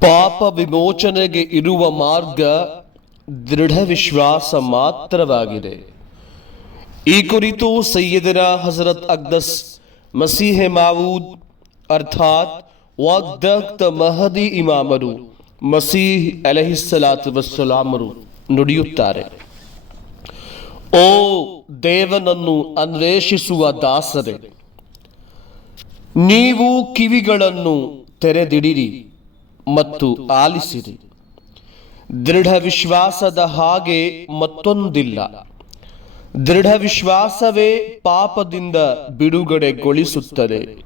ಪಾಪ ವಿಮೋಚನೆಗೆ ಇರುವ ಮಾರ್ಗ ದೃಢ ವಿಶ್ವಾಸ ಮಾತ್ರವಾಗಿದೆ. ಈ ಕುರಿತು ಸೈಯದರ ಹಜರತ್ ಅಗ್ದಸ್ ಮಸೀಹೆ ಮಾವೂದ್, ಅರ್ಥಾತ್ ವಾಗ್ದಕ್ತ ಮಹದಿ ಇಮಾಮರು, ಮಸೀಹ್ ಅಲಹಿಸಲಾತ್ ವಸ್ಸಲಾಮರು ನುಡಿಯುತ್ತಾರೆ. ಓ ದೇವನನ್ನು ಅನ್ವೇಷಿಸುವ ದಾಸರೇ, ನೀವು ಕಿವಿಗಳನ್ನು ತೆರೆದಿಡಿರಿ. ಮತ್ತು ಆಲಿಸಿರಿ. ದೃಢ ವಿಶ್ವಾಸದ ಹಾಗೆ ಮತ್ತೊಂದಿಲ್ಲ. ದೃಢ ವಿಶ್ವಾಸವೇ ಪಾಪದಿಂದ ಬಿಡುಗಡೆಗೊಳಿಸುತ್ತದೆ.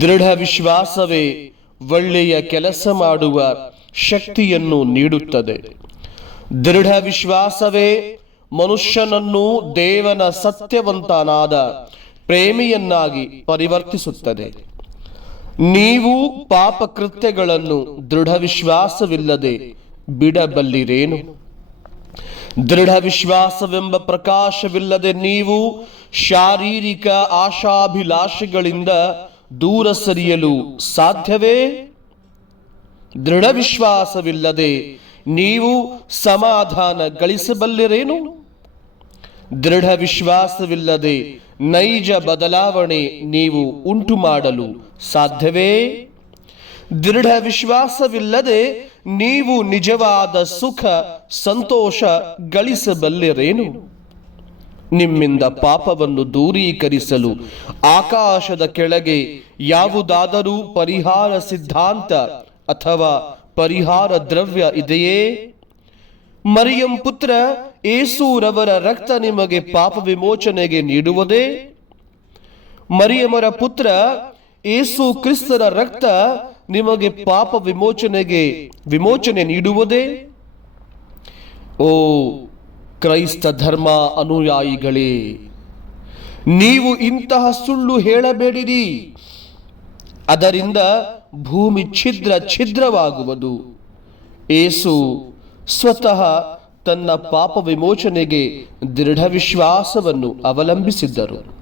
ದೃಢ ವಿಶ್ವಾಸವೇ ಒಳ್ಳೆಯ ಕೆಲಸ ಮಾಡುವ ಶಕ್ತಿಯನ್ನು ನೀಡುತ್ತದೆ. ದೃಢ ವಿಶ್ವಾಸವೇ ಮನುಷ್ಯನನ್ನು ದೇವನ ಸತ್ಯವಂತನಾದ ಪ್ರೇಮಿಯನ್ನಾಗಿ ಪರಿವರ್ತಿಸುತ್ತದೆ. ನೀವು ಪಾಪಕೃತ್ಯಗಳನ್ನು ದೃಢ ವಿಶ್ವಾಸವಿಲ್ಲದೆ ಬಿಡಬಲ್ಲಿರೇನು? ದೃಢ ವಿಶ್ವಾಸವೆಂಬ ಪ್ರಕಾಶವಿಲ್ಲದೆ ನೀವು ಶಾರೀರಿಕ ಆಶಾಭಿಲಾಷೆಗಳಿಂದ ದೂರ ಸರಿಯಲು ಸಾಧ್ಯವೇ? ದೃಢ ವಿಶ್ವಾಸವಿಲ್ಲದೆ ನೀವು ಸಮಾಧಾನ ಗಳಿಸಬಲ್ಲಿರೇನು? ದೃಢ ವಿಶ್ವಾಸವಿಲ್ಲದೆ ನೈಜ ಬದಲಾವಣೆ ನೀವು ಉಂಟು ಮಾಡಲು ಸಾಧ್ಯವೇ? ದೃಢ ವಿಶ್ವಾಸವಿಲ್ಲದೆ ನೀವು ನಿಜವಾದ ಸುಖ, ಸಂತೋಷ ಗಳಿಸಬಲ್ಲಿರೇನು? ನಿಮ್ಮಿಂದ ಪಾಪವನ್ನು ದೂರೀಕರಿಸಲು ಆಕಾಶದ ಕೆಳಗೆ ಯಾವುದಾದರೂ ಪರಿಹಾರ ಸಿದ್ಧಾಂತ ಅಥವಾ ಪರಿಹಾರ ದ್ರವ್ಯ ಇದೆಯೇ? ಮರಿಯಂ ಪುತ್ರ ಏಸೂರವರ ರಕ್ತ ನಿಮಗೆ ಪಾಪ ವಿಮೋಚನೆಗೆ ನೀಡುವುದೇ? ಮರಿಯಮರ ಪುತ್ರ, ಏಸು ಕ್ರಿಸ್ತರ ರಕ್ತ ನಿಮಗೆ ಪಾಪ ವಿಮೋಚನೆಗೆ ವಿಮೋಚನೆ ನೀಡುವುದೇ? ಓ ಕ್ರೈಸ್ತ ಧರ್ಮ ಅನುಯಾಯಿಗಳೇ, ನೀವು ಇಂತಹ ಸುಳ್ಳು ಹೇಳಬೇಡಿರಿ. ಅದರಿಂದ ಭೂಮಿ ಛಿದ್ರ ಛಿದ್ರವಾಗುವುದು. ಏಸು ಸ್ವತಃ ತನ್ನ ಪಾಪ ವಿಮೋಚನೆಗೆ ದೃಢ ವಿಶ್ವಾಸವನ್ನು ಅವಲಂಬಿಸಿದ್ದರು.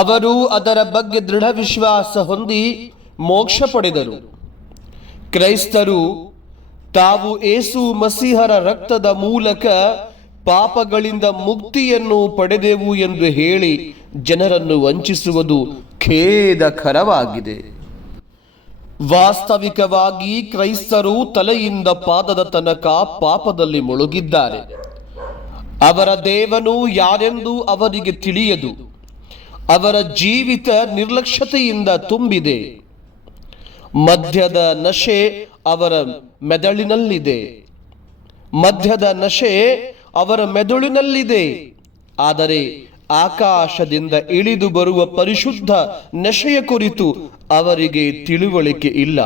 ಅವರು ಅದರ ಬಗ್ಗೆ ದೃಢ ವಿಶ್ವಾಸ ಹೊಂದಿ ಮೋಕ್ಷ ಪಡೆದರು. ಕ್ರೈಸ್ತರು ತಾವು ಏಸು ಮಸೀಹರ ರಕ್ತದ ಮೂಲಕ ಪಾಪಗಳಿಂದ ಮುಕ್ತಿಯನ್ನು ಪಡೆದೆವು ಎಂದು ಹೇಳಿ ಜನರನ್ನು ವಂಚಿಸುವುದು ಖೇದಕರವಾಗಿದೆ. ವಾಸ್ತವಿಕವಾಗಿ ಕ್ರೈಸ್ತರು ತಲೆಯಿಂದ ಪಾದದ ತನಕ ಪಾಪದಲ್ಲಿ ಮುಳುಗಿದ್ದಾರೆ. ಅವರ ದೇವನು ಯಾರೆಂದು ಅವರಿಗೆ ತಿಳಿಯದು. ಅವರ ಜೀವಿತ ನಿರ್ಲಕ್ಷ್ಯತೆಯಿಂದ ತುಂಬಿದೆ. ಮದ್ಯದ ನಶೆ ಅವರ ಮೆದುಳಿನಲ್ಲಿದೆ. ಮದ್ಯದ ನಶೆ ಅವರ ಮೆದುಳಿನಲ್ಲಿದೆ. ಆದರೆ ಆಕಾಶದಿಂದ ಇಳಿದು ಬರುವ ಪರಿಶುದ್ಧ ನಶೆಯ ಕುರಿತು ಅವರಿಗೆ ತಿಳುವಳಿಕೆ ಇಲ್ಲ.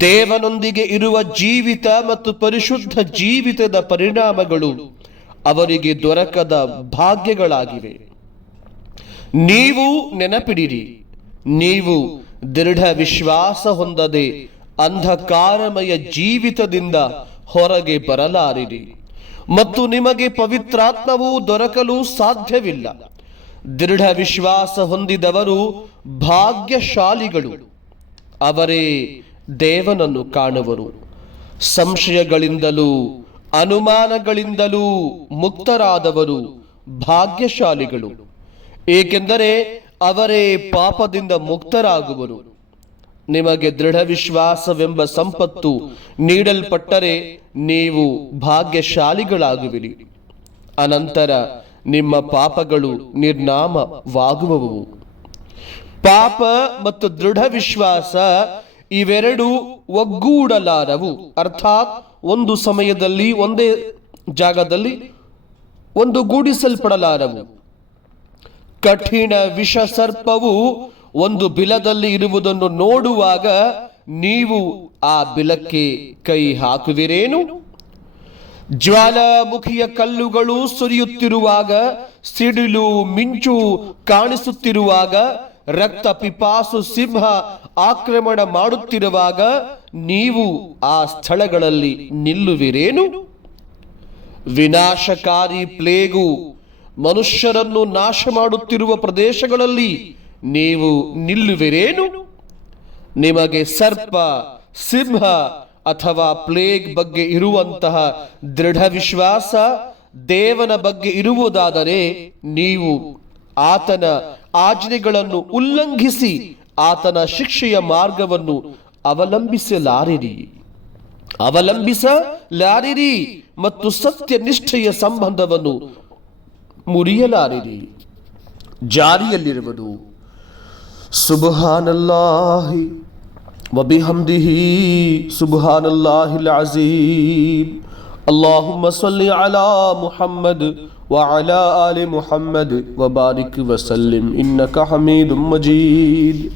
ದೇವನೊಂದಿಗೆ ಇರುವ ಜೀವಿತ ಮತ್ತು ಪರಿಶುದ್ಧ ಜೀವಿತದ ಪರಿಣಾಮಗಳು ಅವರಿಗೆ ದೊರಕದ ಭಾಗ್ಯಗಳಾಗಿವೆ. ನೀವು ನೆನಪಿಡಿರಿ, ನೀವು ದೃಢ ವಿಶ್ವಾಸ ಹೊಂದದೆ ಅಂಧಕಾರಮಯ ಜೀವಿತದಿಂದ ಹೊರಗೆ ಬರಲಾರಿರಿ. ಮತ್ತು ನಿಮಗೆ ಪವಿತ್ರಾತ್ಮವು ದೊರಕಲು ಸಾಧ್ಯವಿಲ್ಲ. ದೃಢ ವಿಶ್ವಾಸ ಹೊಂದಿದವರು ಭಾಗ್ಯಶಾಲಿಗಳು. ಅವರೇ ದೇವನನ್ನು ಕಾಣುವರು. ಸಂಶಯಗಳಿಂದಲೂ ಅನುಮಾನಗಳಿಂದಲೂ ಮುಕ್ತರಾದವರು ಭಾಗ್ಯಶಾಲಿಗಳು. ಏಕೆಂದರೆ ಅವರೇ ಪಾಪದಿಂದ ಮುಕ್ತರಾಗುವರು. ನಿಮಗೆ ದೃಢ ವಿಶ್ವಾಸವೆಂಬ ಸಂಪತ್ತು ನೀಡಲ್ಪಟ್ಟರೆ ನೀವು ಭಾಗ್ಯಶಾಲಿಗಳಾಗುವಿರಿ. ಅನಂತರ ನಿಮ್ಮ ಪಾಪಗಳು ನಿರ್ನಾಮವಾಗುವವು. ಪಾಪ ಮತ್ತು ದೃಢ ವಿಶ್ವಾಸ ಇವೆರಡು ಒಗ್ಗೂಡಲಾರವು. ಅರ್ಥಾತ್ ಒಂದು ಸಮಯದಲ್ಲಿ ಒಂದೇ ಜಾಗದಲ್ಲಿ ಒಂದು ಗೂಡಿಸಲ್ಪಡಲಾರವು. ಕಠಿಣ ವಿಷ ಸರ್ಪವು ಒಂದು ಬಿಲದಲ್ಲಿ ಇರುವುದನ್ನು ನೋಡುವಾಗ ನೀವು ಆ ಬಿಲಕ್ಕೆ ಕೈ ಹಾಕುವಿರೇನು? ಜ್ವಾಲಾಮುಖಿಯ ಕಲ್ಲುಗಳು ಸುರಿಯುತ್ತಿರುವಾಗ, ಸಿಡಿಲು ಮಿಂಚು ಕಾಣಿಸುತ್ತಿರುವಾಗ, ರಕ್ತ ಪಿಪಾಸು ಸಿಂಹ ಆಕ್ರಮಣ ಮಾಡುತ್ತಿರುವಾಗ ನೀವು ಆ ಸ್ಥಳಗಳಲ್ಲಿ ನಿಲ್ಲುವಿರೇನು? ವಿನಾಶಕಾರಿ ಪ್ಲೇಗು ಮನುಷ್ಯರನ್ನು ನಾಶ ಮಾಡುತ್ತಿರುವ ಪ್ರದೇಶಗಳಲ್ಲಿ ನೀವು ನಿಲ್ಲುವಿರೇನು? ನಿಮಗೆ ಸರ್ಪ, ಸಿಂಹ ಅಥವಾ ಪ್ಲೇಗ್ ಬಗ್ಗೆ ಇರುವಂತಹ ದೃಢ ವಿಶ್ವಾಸ ದೇವನ ಬಗ್ಗೆ ಇರುವುದಾದರೆ ನೀವು ಆತನ ಆಜ್ಞೆಗಳನ್ನು ಉಲ್ಲಂಘಿಸಿ ಆತನ ಶಿಕ್ಷೆಯ ಮಾರ್ಗವನ್ನು ಅವಲಂಬಿಸಲಾರಿರಿ. ಅವಲಂಬಿಸಲಾರಿರಿ ಮತ್ತು ಸತ್ಯ ನಿಷ್ಠೆಯ ಸಂಬಂಧವನ್ನು ಮುರಿಯಲಾರಿರಿ. ಜಾರಿಯಲ್ಲಿರುವುದು سبحان الله وبحمده سبحان الله العظيم اللهم صل على محمد وعلى آل محمد وبارك وسلم إنك حميد مجيد